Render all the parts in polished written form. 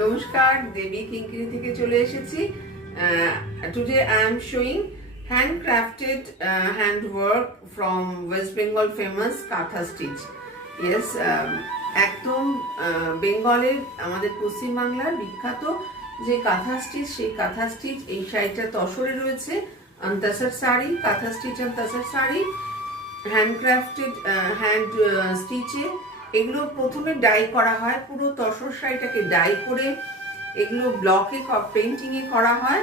নমস্কার, দেবী কিঙ্কিনি থেকে চলে এসেছি। Today I am showing handcrafted handwork from West Bengal famous কাঁথা স্টিচ। ইয়েস, একদম বেঙ্গলের আমাদের পশ্চিমবাংলার বিখ্যাত যে কাঁথা স্টিচ, সেই কাঁথা স্টিচ এই শাড়িটা তসরে রয়েছে। তসর শাড়ি, কাঁথা স্টিচ আর তসর শাড়ি, হ্যান্ডক্রাফটেড হ্যান্ড স্টিচে। এগুলো প্রথমে ডাই করা হয়, পুরো তসর শাড়িটাকে ডাই করে এগুলো ব্লকে পেন্টিংয়ে করা হয়,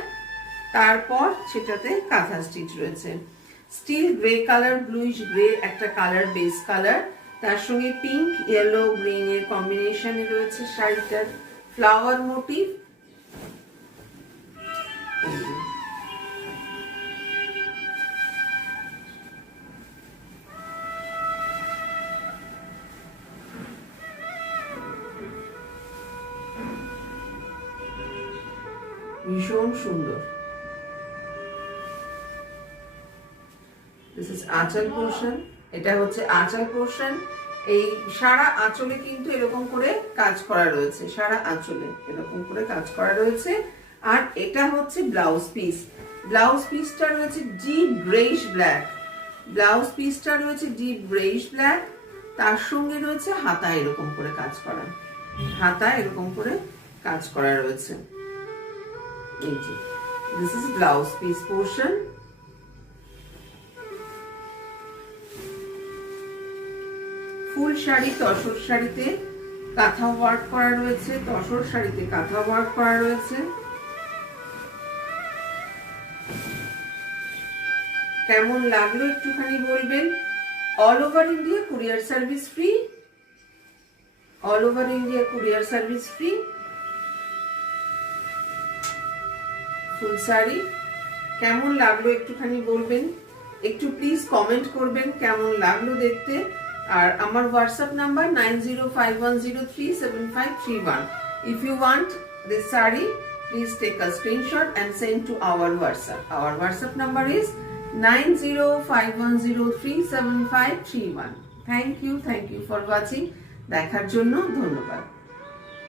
তারপর সেটাতে কাঁথা স্টিচ রয়েছে। Still grey colour, bluish grey একটা কালার, বেস কালার, তার সঙ্গে পিঙ্ক ইয়েলো গ্রিনের কম্বিনেশনে রয়েছে শাড়িটার ফ্লাওয়ার মোটিভ। ভীষণ সুন্দর। দিস ইজ আঁচল পোর্শন, এটা হচ্ছে আঁচল পোর্শন। এই সারা আঁচলে কিন্তু এরকম করে কাজ করা রয়েছে, সারা আঁচলে এরকম করে কাজ করা রয়েছে। আর এটা হচ্ছে ব্লাউজ পিস। ব্লাউজ পিসটা রয়েছে ডিপ গ্রেইশ ব্ল্যাক, ব্লাউজ পিসটা রয়েছে ডিপ গ্রেইশ ব্ল্যাক। তার সঙ্গে রয়েছে হাতা এরকম করে কাজ করা, হাতা এরকম করে কাজ করা রয়েছে। এই যে this is blouse piece portion. Full sari, tussar শাড়িতে কাঁথা ওয়ার্ক করা রয়েছে, তসর শাড়িতে কাঁথা ওয়ার্ক করা রয়েছে। কেমন লাগলো একটুখানি বলবেন। All over India courier service free, all over India courier service free. Full sari কেমন লাগলো একটুখানি বলবেন, একটু প্লিজ কমেন্ট করবেন কেমন লাগলো দেখতে। আর আমার WhatsApp number 9051037531। If you want this saree, please take a screenshot and send to our WhatsApp. Our WhatsApp number is 9051037531. Thank you for watching. দেখার জন্য ধন্যবাদ।